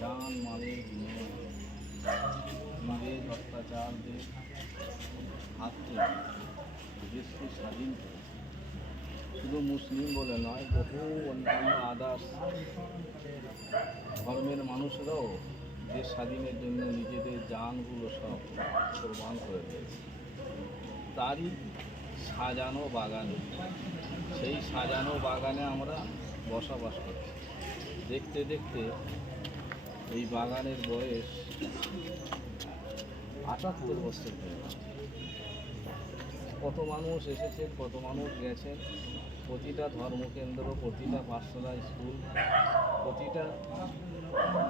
জান মালের বিনিময়ে ইংরেজ অত্যাচারদের হাত থেকে দেশকে স্বাধীন করে শুধু মুসলিম বলে নয়, বহু অন্যান্য আদার্স ধর্মের মানুষরাও দেশ স্বাধীনের জন্য নিজেদের জানগুলো সব কোরবান করে দিয়েছে। তারই সাজানো বাগানে, সেই সাজানো বাগানে আমরা বসবাস করছি। দেখতে দেখতে এই বাগানের বয়স ৭৮ বছর হয়ে গেছে। কত মানুষ এসেছেন, কত মানুষ গেছেন। প্রতিটা ধর্মকেন্দ্র, প্রতিটা পাঠশালা, স্কুল, প্রতিটা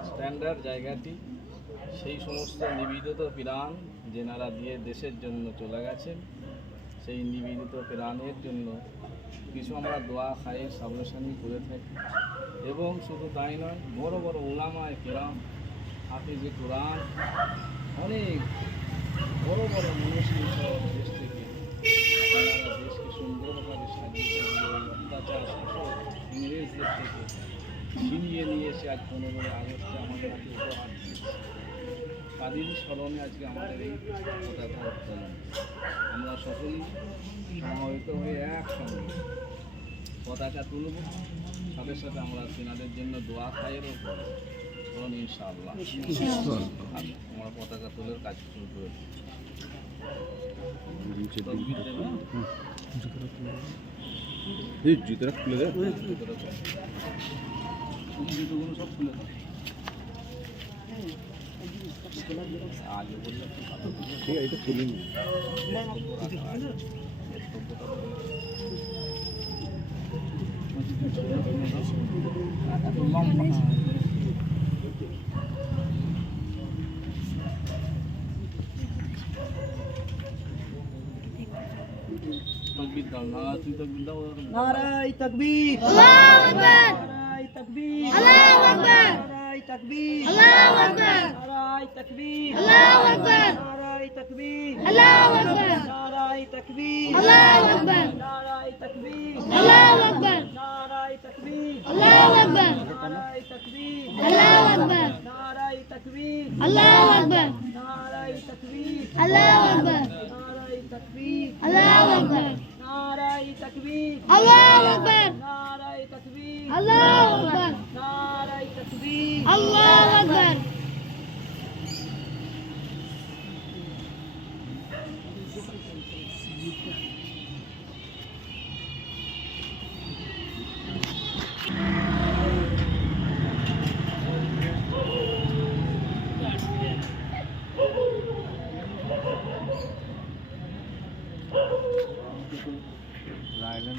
স্ট্যান্ডার্ড জায়গাটি সেই সমস্ত নিবেদিত প্রাণ যেনারা দিয়ে দেশের জন্য চলে গেছেন, সেই নিবেদিত প্রাণের জন্য কিছু আমরা দোয়া খাই, সাবলেশানি করে থাকি। এবং শুধু তাই নয়, বড় বড় উলামায়ে কেরাম, হাফিজে কোরআন, অনেক বড় বড় মুসলিম দেশ থেকে তারা দেশকে সুন্দরভাবে সাজিয়ে অত্যাচার শাসক ইংরেজদের থেকে ছিনিয়ে নিয়ে এসে আজ 15ই আগস্টে আমাদের হাতে উপহার দিয়েছে। তাদেরই স্মরণে আজকে আমাদের এই পতাকা উত্তোলন। আমরা সকলেই সমবেত হয়ে একসঙ্গে পতাকা তুলব, সাথে সাথে আমরা তেনাদের জন্য দোয়া খাইয়েরও করব। বলুন ইনশাআল্লাহ। আমরা পতাকা তোলার কাজ শুরু করে জুতোটা খুলে দেয়, জুতোগুলো সব খুলে দেয়। আগে বললে ঠিক আছে, এটা খুলিনি। तकबीर दाओ ना, तुम तकबीर दाओ। नाराए तकबीर, अल्लाहु अकबर, नाराए तकबीर, अल्लाहु अकबर, नाराए तकबीर, अल्लाहु अकबर, नाराए तकबीर, अल्लाहु अकबर, नाराए तकबीर, अल्लाहु अकबर, नाराए तकबीर, अल्लाहु अकबर, नाराए तकबीर, अल्लाहु अकबर, नाराए तकबीर, अल्लाहु अकबर, नाराए तकबीर, अल्लाहु अकबर, नाराए तकबीर, अल्लाहु अकबर, नाराए तकबीर, अल्लाहु अकबर, नाराए तकबीर, अल्लाहु अकबर, नाराए तकबीर, अल्लाहु अकबर, नाराए तकबीर, अल्लाहु अकबर, नाराए तकबीर, अल्लाहु अकबर। लाइलें